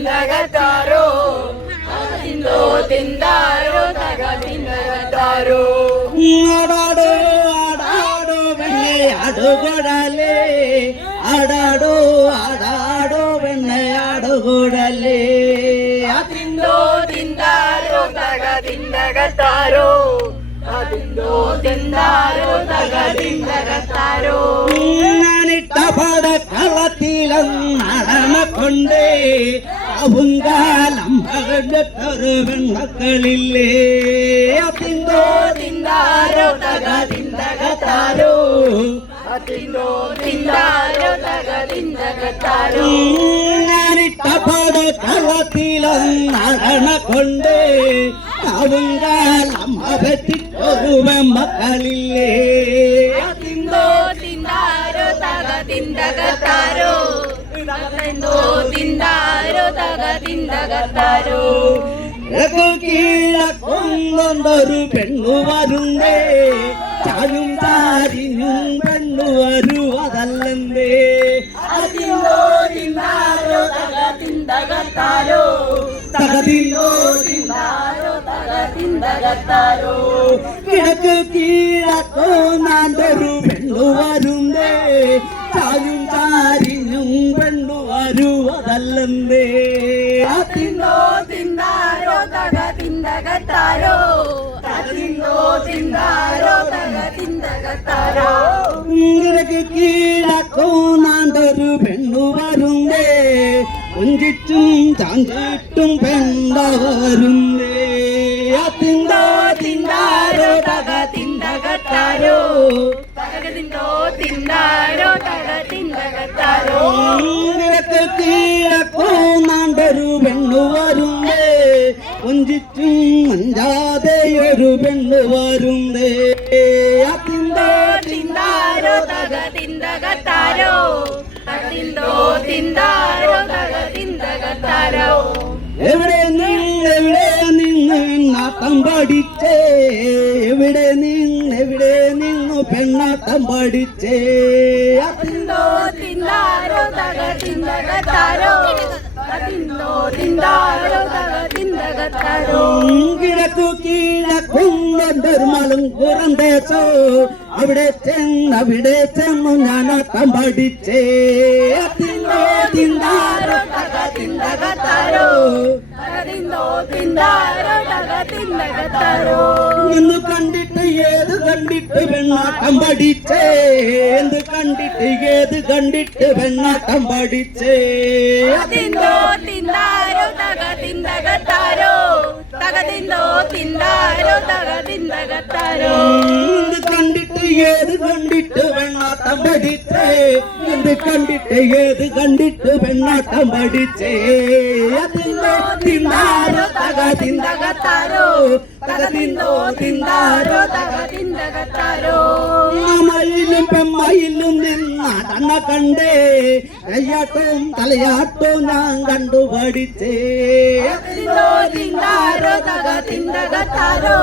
ತಿಂದಗತಾರೋ ತಿಂದೋ ತಿಂದಾರೋ ತಗ ತಿಂದಗತಾರೋ ಆಡಾಡೋ ಆಡಾಡೋ ಬೆಣ್ಣೆ ಆಡುಗೊಡಲೆ ಆಡಾಡೋ ಆಡಾಡೋ ಬೆಣ್ಣೆ ಆಡುಗೊಡಲೆ ತಿಂದೋ ತಿಂದಾರೋ ತಗ ತಿಂದಗತಾರೋ ತಿಂದೋ ತಿಂದಾರೋ ತಗ ತಿಂದಗತಾರೋ ഞാനിട്ട പട കളത്തിലും നടമക്കൊണ്ടേ അവങ്കാലമ്പകട്ടൊരു പെൺമക്കളില്ലേ തിന്തോ തിന്താരോ തക തിന്തകത്താരോ തിന്തോ തിന്താരോ തക തിന്തകത്താരോ ഞാനിട്ട പട കളത്തിലും നടമക്കൊണ്ടേ അവങ്കാലമ്പകട്ടൊരു പെൺമക്കളില്ലേ തിന്തോ തിന്താരോ തക തിന്തകത്താരോ തിന്തോ തിന്താരോ തക തിന്തകത്താരോ കീഴക്കൊണ്ടൊരു പെണ്ണു വരുന്നേ ചാലും ചാരിഞ്ഞും പെണ്ണു വരുവതല്ലേ തിന്തോ തിന്താരോ തക തിന്തകത്താരോ തകതില്ലോ തിന്താരോ തക തിന്തകത്താരോ കിഴക്ക് കീഴക്കോ നാണ്ടൊരു പെണ്ണു വരുന്നേ ചാലും ചാരിഞ്ഞും പെണ്ണു വരുവതല്ലേ തിന്തോ തിന്താരോ തക തിന്തകത്താരോ തിന്തോ തിന്താരോ തക തിന്തകത്താരോ കിഴക്ക് കീഴക്കോ നാണ്ടൊരു പെണ്ണു വരുന്നേ കൊഞ്ചിറ്റും ചാഞ്ചിട്ടും പെണ്ണ വരുന്നേ തിന്തോ തിന്താരോ തക തിന്തകത്താരോ തിന്തോ തിന്താരോ തക തിന്തകത്താരോ കിഴക്ക് കീഴക്കോ നാണ്ടൊരു പെണ്ണു വരുന്നേ കൊഞ്ചിറ്റും മഞ്ചാതെ ഒരു പെണ്ണു വരുന്നേ തിന്തോ തിന്താരോ തക തിന്തകത്താരോ തിന്തോ തിന്താരോ തക തിന്തകത്താരോ എവിടെ നിന്ന് നാട്ടം പഠിച്ചേ എവിടെ നിന്നു പെണ്ണാട്ടം പഠിച്ചേ തിന്തോ തിന്താരോ തക തിന്തകത്താരോ തിന്തോ തിന്താരോ തക തിന്തകത്താരോ കിഴക്കു കിഴക്കുന്നൊരു മലം പുറന്തേച്ചോ അവിടെ ചെന്നു ഞാനാട്ടം പഠിച്ചേ തിന്തോ തിന്താരോ തക തിന്തകത്താരോ തിന്തോ തിന്താരോ തക തിന്തകത്താരോ എന്ന് കണ്ടിട്ട് ഏത് കണ്ടിട്ട് പെണ്ണാട്ടം പഠിച്ചേ എന്ത് കണ്ടിട്ട് ഏത് കണ്ടിട്ട് പെണ്ണാട്ടം പഠിച്ചേ തിന്തോ തിന്താരോ തക തിന്തകത്താരോ തിന്തോ തിന്താരോ തക തിന്തകത്താരോ എന്ത് കണ്ടിട്ട് ഏത് കണ്ടിട്ട് പെണ്ണാട്ടം പഠിച്ചേ എന്ത് കണ്ടിട്ട് ഏത് കണ്ടിട്ട് പെണ്ണാട്ടം പഠിച്ചേ തിന്തോ തിന്താരോ തക തിന്തകത്താരോ തിന്തോ തിന്താരോ തക തിന്തകത്താരോ മയിലും പെമ്മയിലും നിന്നാടണ കണ്ടേ കയ്യാട്ടവും തലയാട്ടവും ഞാൻ കണ്ടു പഠിച്ചേ തിന്തോ തിന്താരോ തക തിന്തകത്താരോ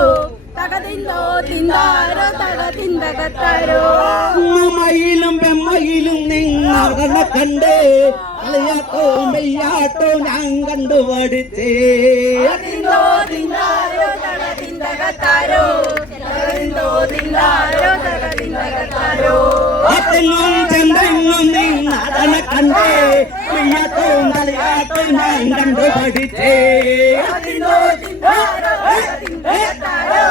തിന്തോ തിന്താരോ തക തിന്തകത്താരോ മയിലും പെമ്മയിലും നിന്നാടണ കണ്ടേ തലയാട്ടവും വെയ്യാട്ടവും ഞാൻ കണ്ടു പഠിച്ചേ തിന്തോ തിന്താരോ തക തിന്തകത്താരോ തിന്തോ തിന്താരോ തക തിന്തകത്താരോ അതെങ്ങും ചെന്തെങ്ങും നിന്നാടണ കണ്ടേ വെയ്യാട്ടവും തലയാട്ടവും ഞാൻ കണ്ടു പഠിച്ചേ തിന്തോ തിന്താരോ തക തിന്തകത്താരോ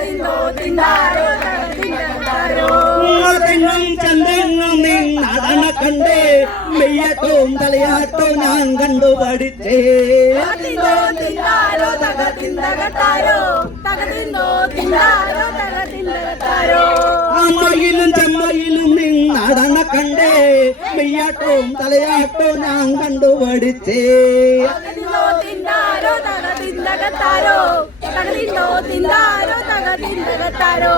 തിന്തോ തിന്താരോ തക തിന്തകത്താരോ അതെങ്ങും ചെന്തെങ്ങും നിന്നാടണ കണ്ടേ വെയ്യാട്ടവും തലയാട്ടവും ഞാൻ കണ്ടു പഠിച്ചേ തിന്തോ തിന്താരോ തക തിന്തകത്താരോ തിന്തോ തിന്താരോ തക തിന്തകത്താരോ അമ്മയിലും ചെമ്മയിലും നിന്നാടണ കണ്ടേ വെയ്യാട്ടവും തലയാട്ടവും ഞാൻ കണ്ടു പഠിച്ചേ തിന്തോ തിന്താരോ തക തിന്തകത്താരോ തിന്തോ തിന്താരോ തക തിന്തകത്താരോ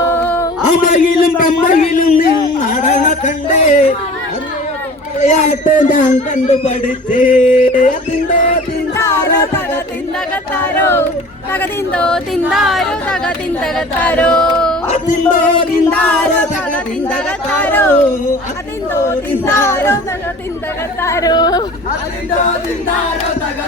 അമ്മയിലും പെമ്മയിലും നിന്നാടണ കണ്ടേ തലയാട്ടവും ഞാൻ കണ്ടു പഠിച്ചേ അതിന്റെ തിന്താരോ തക തിന്തകത്താരോ തിന്തോ തിന്താരോ തക തിന്തകത്താരോ അതിന്റെ തിന്താര തക തിന്തകത്താരോ തിന്തോ തിന്താരോ തക തിന്തകത്താരോ അതിന്റെ തിന്താര തക